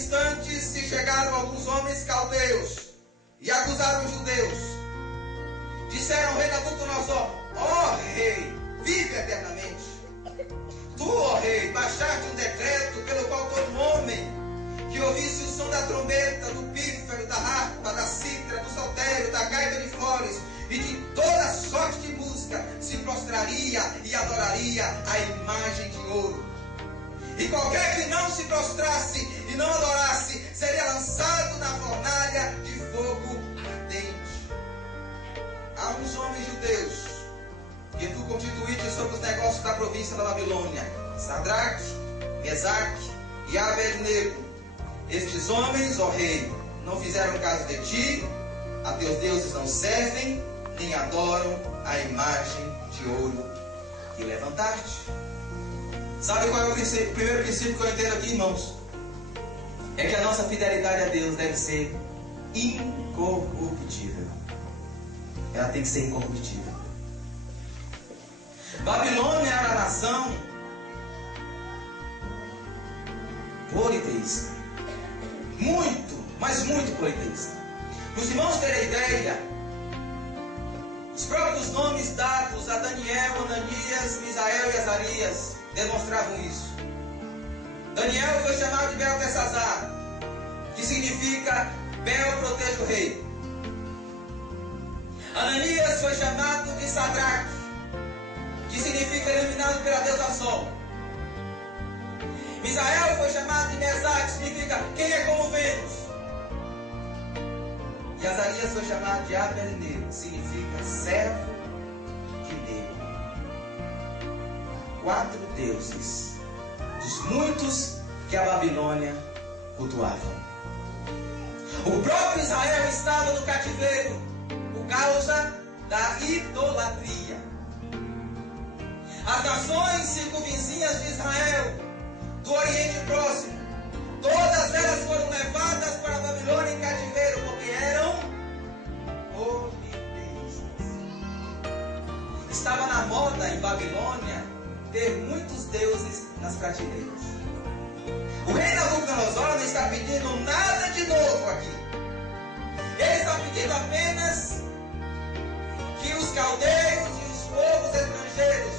instantes se chegaram alguns homens caldeus e acusaram os judeus. Disseram ao rei Nabucodonosor: ó rei, vive eternamente. Tu, ó rei, baixaste um decreto pelo qual todo homem que ouvisse o som da trombeta, do pífaro, da harpa, da cítara, do saltério, da gaita de flores e de toda sorte de música se prostraria e adoraria a imagem de ouro. E qualquer que não se prostrasse e não adorasse seria lançado na fornalha de fogo ardente. Há uns homens judeus que tu constituíste sobre os negócios da província da Babilônia: Sadraque, Mesaque e Abednego. Estes homens, ó rei, não fizeram caso de ti, a teus deuses não servem, nem adoram a imagem de ouro que levantaste. Sabe qual é o primeiro princípio que eu entendo aqui, irmãos? É que a nossa fidelidade a Deus deve ser incorruptível. Ela tem que ser incorruptível. Babilônia era a nação politeísta. Muito, mas muito politeísta. Para os irmãos terem ideia, os próprios nomes dados a Daniel, Ananias, Misael e Azarias demonstravam isso. Daniel foi chamado de Beltesazar, que significa Bel protege o rei. Ananias foi chamado de Sadraque, que significa iluminado pela deusa Sol. Misael foi chamado de Mesaque, que significa quem é como Vênus. E Azarias foi chamado de Abednego, que significa servo de Nego. 4 deuses dos muitos que a Babilônia cultuavam. O próprio Israel estava no cativeiro por causa da idolatria. As nações circunvizinhas de Israel, do Oriente Próximo, todas elas foram levadas para a Babilônia em cativeiro, porque eram politeístas. Estava na moda em Babilônia ter muitos deuses nas prateleiras. O rei Nabucodonosor não está pedindo nada de novo aqui. Ele está pedindo apenas que os caldeus e os povos estrangeiros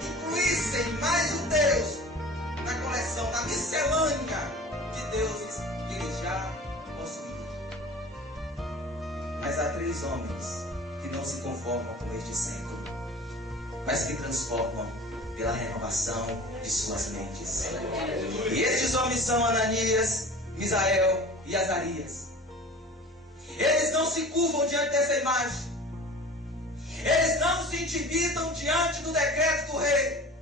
incluíssem mais um Deus na coleção, na miscelânea de deuses que eles já possuíam. Mas há 3 homens que não se conformam com este século, mas que transformam pela renovação de suas mentes. E estes homens são Ananias, Misael e Azarias. Eles não se curvam diante dessa imagem. Eles não se intimidam diante do decreto do rei.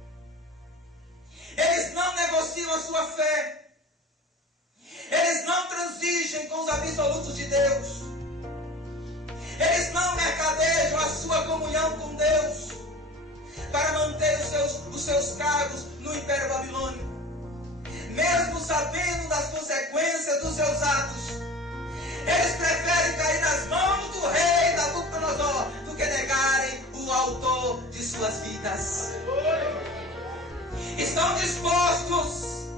Eles não negociam a sua fé. Eles não transigem com os absolutos de Deus. Eles não mercadejam a sua comunhão com Deus para manter os seus cargos no Império Babilônico. Mesmo sabendo das consequências dos seus atos, eles preferem cair nas mãos do rei Nabucodonosor do que negarem o autor de suas vidas. Estão dispostos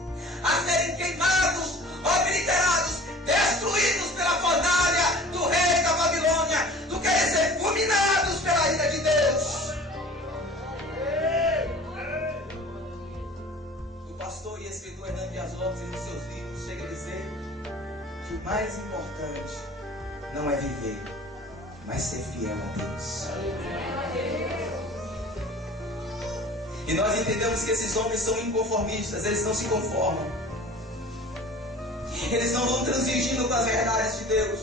a serem queimados, obliterados, destruídos pela fornalha do rei da Babilônia, do que ser fulminados pela ira de Deus. O pastor e escritor Hernando Dias Lopes, em seus livros, chega a dizer que o mais importante não é viver, mas ser fiel a Deus. E nós entendemos que esses homens são inconformistas, eles não se conformam. Eles não vão transigindo com as verdades de Deus.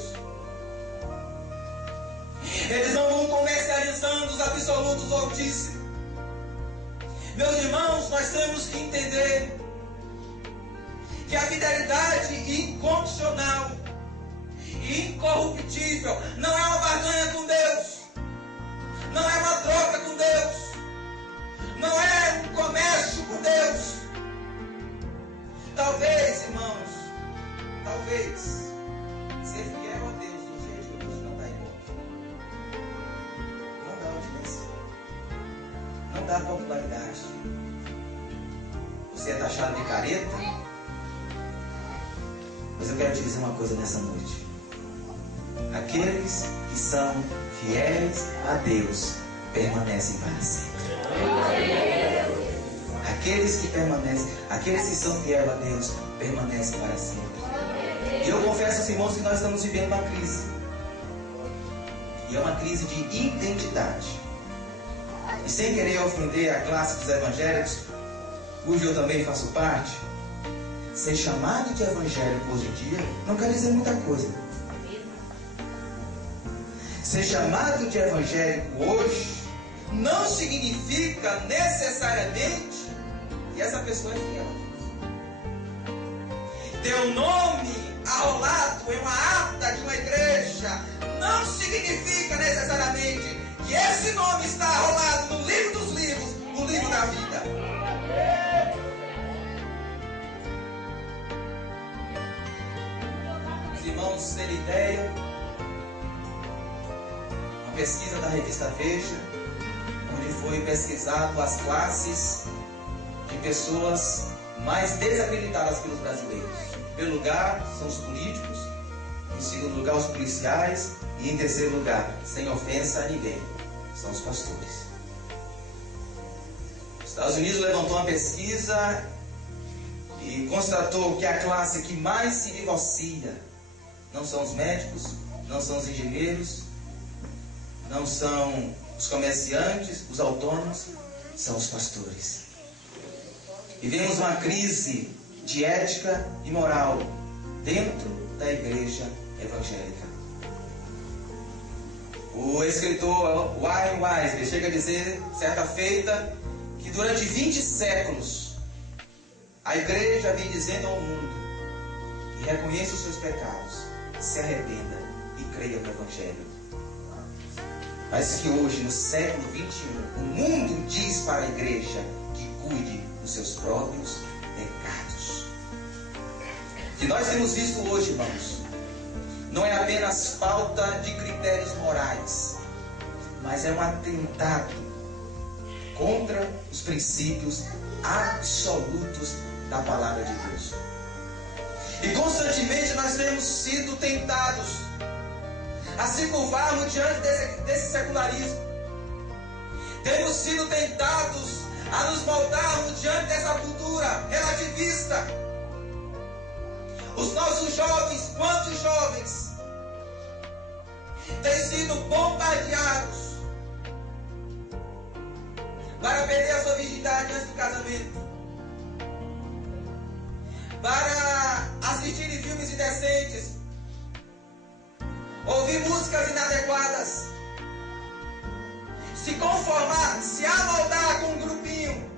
Eles não vão comercializando os absolutos do Altíssimo. Meus irmãos, nós temos que entender que a fidelidade incondicional e incorruptível não é uma barganha com Deus, não é uma troca com Deus, não é um comércio com Deus. Talvez, irmãos, talvez ser fiel a Deus do jeito que hoje não dá ibope, não dá audiência, não dá popularidade. Você é taxado de careta, Mas eu quero te dizer uma coisa nessa noite. Aqueles que são fiéis a Deus permanecem para sempre. Aqueles que permanecem, aqueles que são fiéis a Deus permanecem para sempre. E eu confesso aos irmãos que nós estamos vivendo uma crise. E é uma crise de identidade. E sem querer ofender a classe dos evangélicos, cujo eu também faço parte, ser chamado de evangélico hoje em dia não quer dizer muita coisa. Ser chamado de evangélico hoje não significa necessariamente que essa pessoa é fiel. Teu nome arrolado em uma ata de uma igreja não significa necessariamente que esse nome está arrolado no livro dos livros, no livro da vida. Os irmãos terem ideia, uma pesquisa da revista Veja, onde foi pesquisado as classes de pessoas mais desacreditadas pelos brasileiros. Em primeiro lugar são os políticos, em segundo lugar os policiais e em terceiro lugar, sem ofensa a ninguém, são os pastores. Os Estados Unidos levantou uma pesquisa e constatou que a classe que mais se divorcia não são os médicos, não são os engenheiros, não são os comerciantes, os autônomos, são os pastores. Vivemos uma crise de ética e moral dentro da igreja evangélica. O escritor Warren Wiersbe chega a dizer, certa feita, que durante 20 séculos a igreja vem dizendo ao mundo que reconheça os seus pecados, se arrependa e creia no evangelho. Mas que hoje, no século 21, o mundo diz para a igreja que cuide dos seus próprios pecados. O que nós temos visto hoje, irmãos, não é apenas falta de critérios morais, mas é um atentado contra os princípios absolutos da palavra de Deus. E constantemente nós temos sido tentados a se curvarmos diante desse secularismo. Temos sido tentados a nos moldarmos diante dessa cultura relativista. Os nossos jovens, quantos jovens, têm sido bombardeados para perder a sua virgindade antes do casamento, para assistirem filmes indecentes, ouvir músicas inadequadas, se conformar, se amoldar com um grupinho.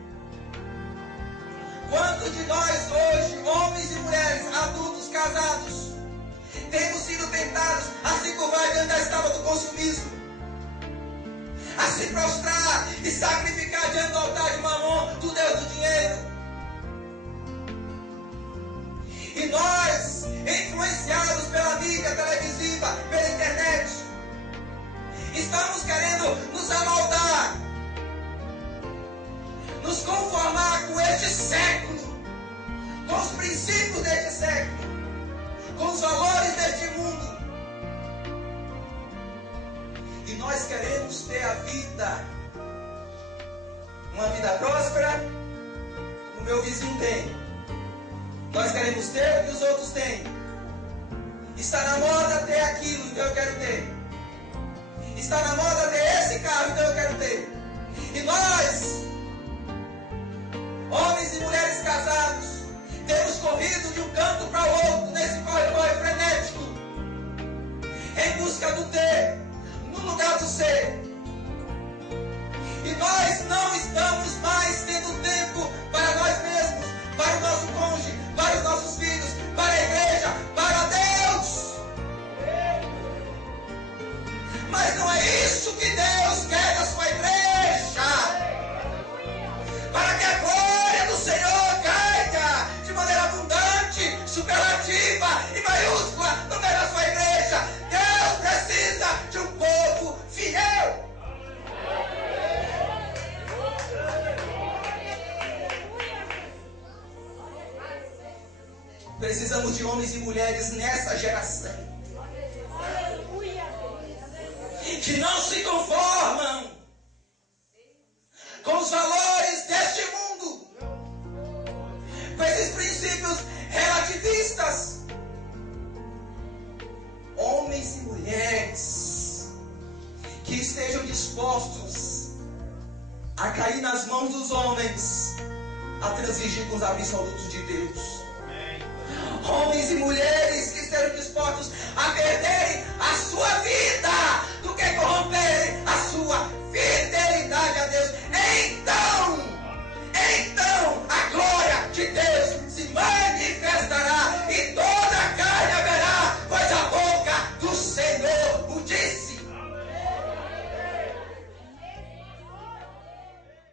Quantos de nós hoje, homens e mulheres, adultos, casados, temos sido tentados a se curvar diante da estátua do consumismo, a se prostrar e sacrificar diante do altar de Mamon, do Deus do dinheiro? E nós, influenciados pela mídia televisiva, pela internet, estamos querendo nos amoldar, nos conformar com este século, com os princípios deste século, com os valores deste mundo. E nós queremos ter a vida, uma vida próspera, o meu vizinho tem. Nós queremos ter o que os outros têm. Está na moda ter aquilo, então eu quero ter. Está na moda ter esse carro, então eu quero ter. E nós, homens e mulheres casados, temos corrido de um canto para o outro, nesse corre-corre frenético, em busca do ter, no lugar do ser. E nós não estamos mais tendo tempo para nós mesmos, para o nosso cônjuge, para os nossos filhos, para a igreja, para Deus. Mas não é isso que Deus quer da sua igreja. Para que a glória do Senhor caia de maneira abundante, superlativa e maiúscula no meio da sua igreja. Deus precisa de um povo fiel. Precisamos de homens e mulheres nessa geração que não se conformam com os valores deste mundo, com esses princípios relativistas. Homens e mulheres que estejam dispostos a cair nas mãos dos homens, a transigir com os absolutos de Deus. Homens